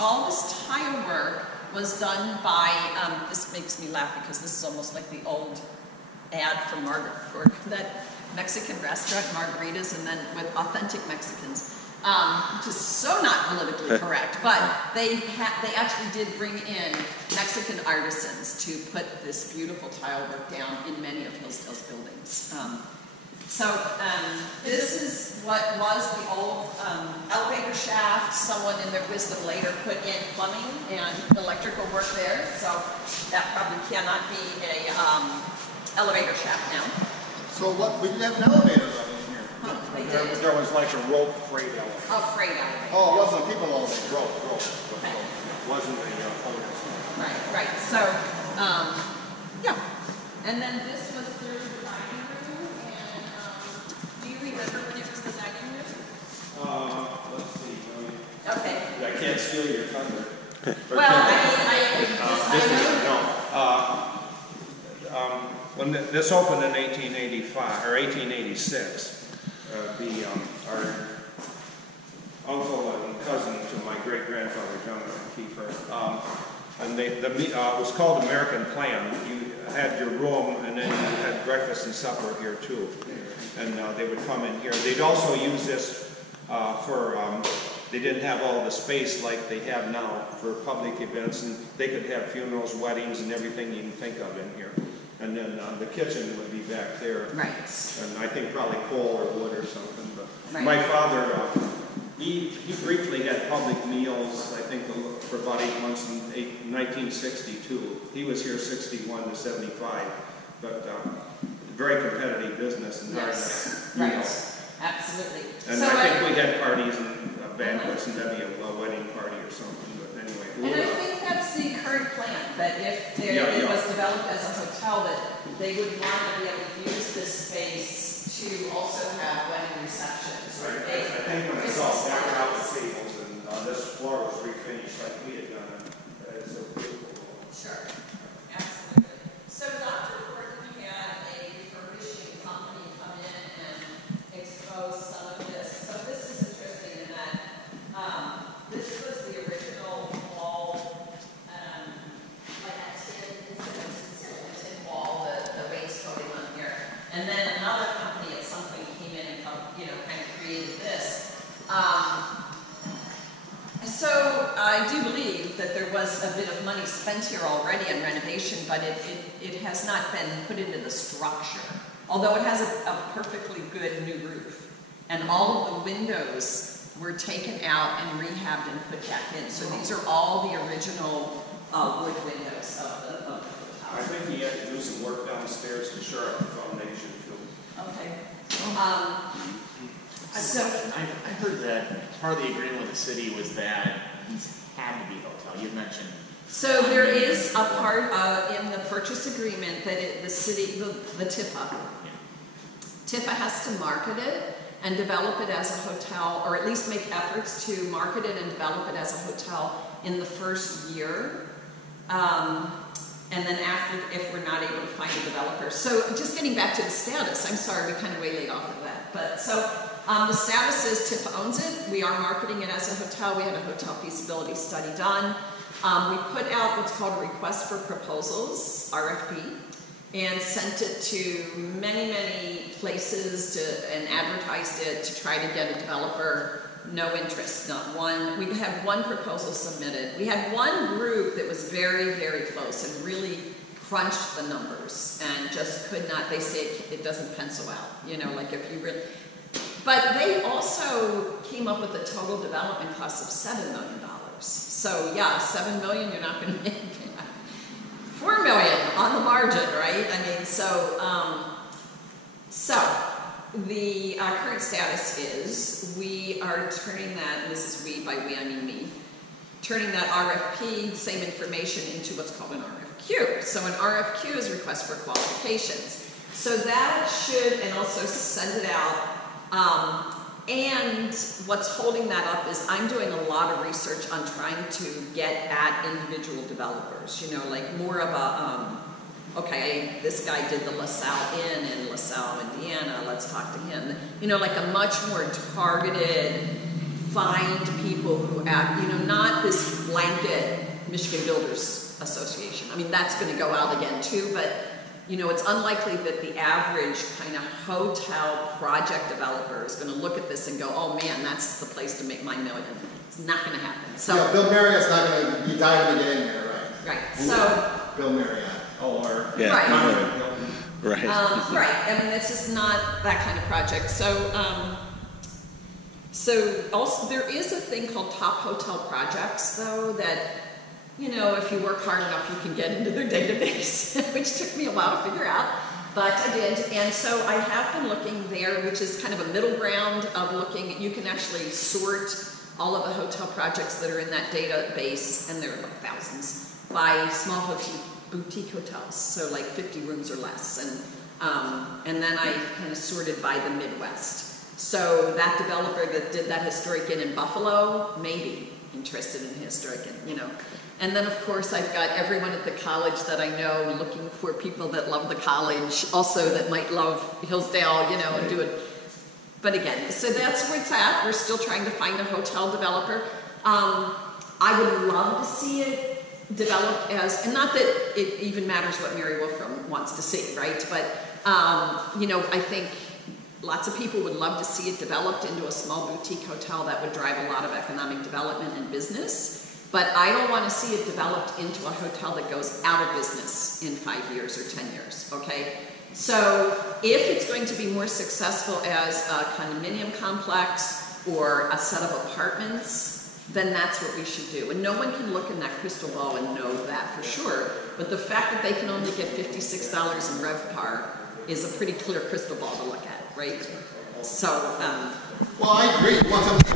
All this tile work was done by, this makes me laugh because this is almost like the old ad from Margaret for that Mexican restaurant, margaritas, and then with authentic Mexicans, which is so not politically correct, but they actually did bring in Mexican artisans to put this beautiful tile work down in many of Hillsdale's buildings. This is what was the old elevator shaft. Someone in their wisdom later put in plumbing and electrical work there, so that probably cannot be a elevator shaft now. So we didn't have an elevator right in here. There was like a rope freight elevator. Oh, freight elevator. Oh, it wasn't a people elevator. Rope. Okay. It wasn't a Right. So, yeah. And then this was through the dining room. And do you remember when it was the dining room? Let's see. Okay. I can't steal your thunder. Well, when this opened in 1885 or 1886, our uncle and cousin to my great grandfather John Keefer, and it was called American Plan. You had your room, and then you had breakfast and supper here too, and they would come in here. They'd also use this for. They didn't have all the space like they have now for public events, and they could have funerals, weddings, and everything you can think of in here. And then the kitchen would be back there. Right. And I think probably coal or wood or something. But right. My father, he briefly had public meals, I think, for about 8 months in 1962. He was here 61 to 75. But very competitive business and yes. hard. Right. Absolutely. And so I think we had parties and banquets and maybe a wedding party or something. But anyway. And I think that's the current plan, that if it was developed as a hotel, that they would want to be able to use this space to also have wedding receptions. Right. I think when it's all down out the tables and this floor was refinished like we had done. It's so beautiful. Sure. Absolutely. So Dr. Horton had a refurbishing company come in and expose some of this. So this is interesting in that this was the original wall, like a tin wall, the wainscoting on here. And then another company at some point came in and kind of created this. So I do believe that there was a bit of money spent here already on renovation, but it has not been put into the structure. Although it has a perfectly good new roof. And all of the windows were taken out and rehabbed and put back in. So these are all the original wood windows of the hotel. I think he had to do some work downstairs to shore up the foundation too. Okay. I heard that part of the agreement with the city was that these had to be hotel. You mentioned. So there is a part in the purchase agreement that the city, the TIFA has to market it and develop it as a hotel, or at least make efforts to market it and develop it as a hotel in the first year. And then after, if we're not able to find a developer. So just getting back to the status, I'm sorry, we kind of waylaid off of that. But so the status is TIFA owns it. We are marketing it as a hotel. We had a hotel feasibility study done. We put out what's called a request for proposals, RFP, and sent it to many, many places and advertised it to try to get a developer. No interest, not one. We had one proposal submitted. We had one group that was very, very close and really crunched the numbers and just could not, they say it doesn't pencil out, like if you really, but they also came up with a total development cost of $7 million. So yeah, $7 million, you're not going to make $4 million on the margin, right? I mean, so the current status is we are turning that, and this is we, by we I mean me, turning that RFP, same information, into what's called an RFQ. So an RFQ is request for qualifications. So that should, and also send it out. And what's holding that up is I'm doing a lot of research on trying to get at individual developers, like more of a, okay, this guy did the LaSalle Inn in LaSalle, Indiana, let's talk to him. Like a much more targeted find people who act, you know, not this blanket Michigan Builders Association. I mean, that's going to go out again too, but you know, it's unlikely that the average kind of hotel project developer is going to look at this and go, oh man, that's the place to make my million. It's not going to happen. So, Yeah, Bill Marriott's not going to be dying to get in here, right? right. So, Bill Marriott. Oh, or. Yeah. Right. Right. Right. I mean, it's just not that kind of project. So also there is a thing called top hotel projects, though, that, you know, if you work hard enough, you can get into their database, which took me a while to figure out, but I did. And so I have been looking there, which is kind of a middle ground of looking. You can actually sort all of the hotel projects that are in that database, and there are like thousands, by small boutique hotels, so like 50 rooms or less. And then I kind of sorted by the Midwest. So that developer that did that historic inn in Buffalo may be interested in historic inn, you know. And then, of course, I've got everyone at the college that I know looking for people that love the college, also that might love Hillsdale, you know, and do it. But again, so that's where it's at. We're still trying to find a hotel developer. I would love to see it developed as, and not that it even matters what Mary Wolfram wants to see, right? But, you know, I think lots of people would love to see it developed into a small boutique hotel that would drive a lot of economic development and business. But I don't want to see it developed into a hotel that goes out of business in 5 years or 10 years, okay? So if it's going to be more successful as a condominium complex or a set of apartments, then that's what we should do. And no one can look in that crystal ball and know that for sure. But the fact that they can only get $56 in RevPAR is a pretty clear crystal ball to look at, right? So, Well, I agree. You want something